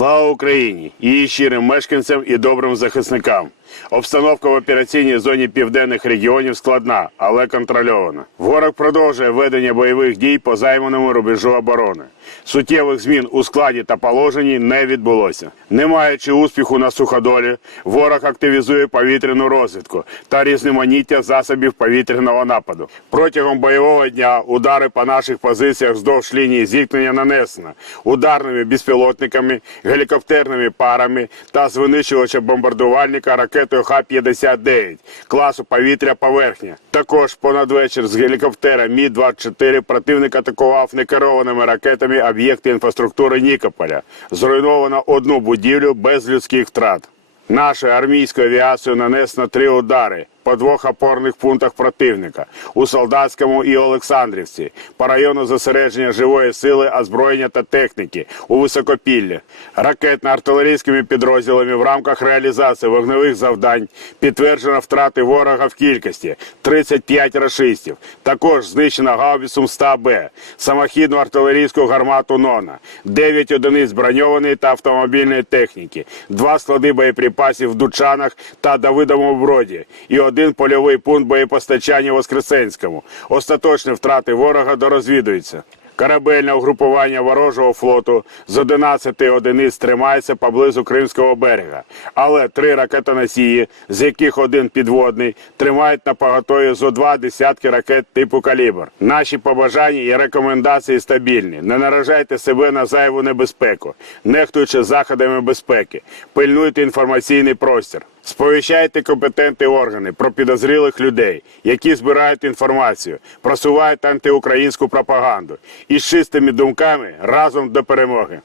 Слава Україні! Її щирим мешканцям і добрим захисникам. Обстановка в операційній зоні південних регіонів складна, але контрольована. Ворог продовжує ведення бойових дій по займаному рубежу оборони. Суттєвих змін у складі та положенні не відбулося. Не маючи успіху на суходолі, ворог активізує повітряну розвідку та різноманіття засобів повітряного нападу. Протягом бойового дня удари по наших позиціях вздовж лінії зіткнення нанесено ударними безпілотниками, гелікоптерними парами та з винищувача бомбардувальника ракетою Х-59 класу повітря поверхня. Також понад вечір з гелікоптера Мі-24 противник атакував некерованими ракетами об'єкти інфраструктури Нікополя. Зруйновано одну будівлю без людських втрат. Нашою армійською авіацією нанесено три удари по двох опорних пунктах противника у Солдатському і Олександрівці, по району зосередження живої сили, озброєння та техніки у Високопіллі, ракетно-артилерійськими підрозділами в рамках реалізації вогневих завдань підтверджено втрати ворога в кількості 35 рашистів. Також знищено гаубицю МСТА-Б, самохідну артилерійську гармату «Нона», 9 одиниць броньованої та автомобільної техніки, два склади боєприпасів в Дучанах та Давидовому Броді і один польовий пункт боєпостачання Воскресенському. Остаточні втрати ворога дорозвідуються. Корабельне угрупування ворожого флоту з 11 одиниць тримається поблизу Кримського берега, але три ракетоносії, з яких один підводний, тримають на поготові зо два десятки ракет типу калібр. Наші побажання і рекомендації стабільні. Не наражайте себе на зайву небезпеку, нехтуючи заходами безпеки, пильнуйте інформаційний простір. Сповіщайте компетентні органи про підозрілих людей, які збирають інформацію, просувають антиукраїнську пропаганду і з чистими думками разом до перемоги.